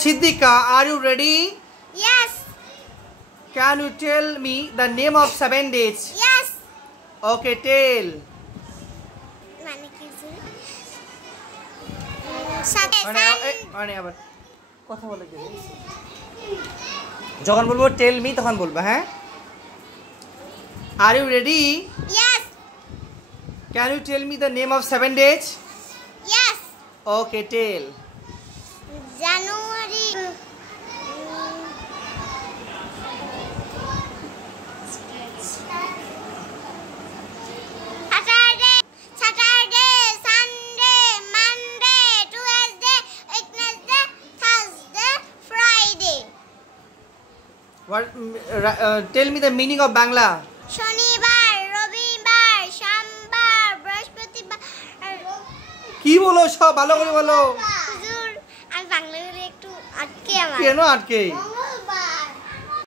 Siddhika, are you ready? Yes. Can you tell me the name of 7 days? Yes. Okay, tell. আবার কথা বলে যখন বলবো tell me তখন বলবা হ্যাঁ Are you ready? Yes. Can you tell me the name of 7 days? Yes. Okay, tell. January. Saturday, Sunday, Monday, Tuesday, Wednesday, Thursday, Friday. What? Tell me the meaning of Bangla. শনিবার, রবিবার, সোমবার, বৃহস্পতিবার। কি বলো সব ভালো করে বলো। হুজুর, আমি বাংলা বলে একটু আটকে আমার। কেন আটকে?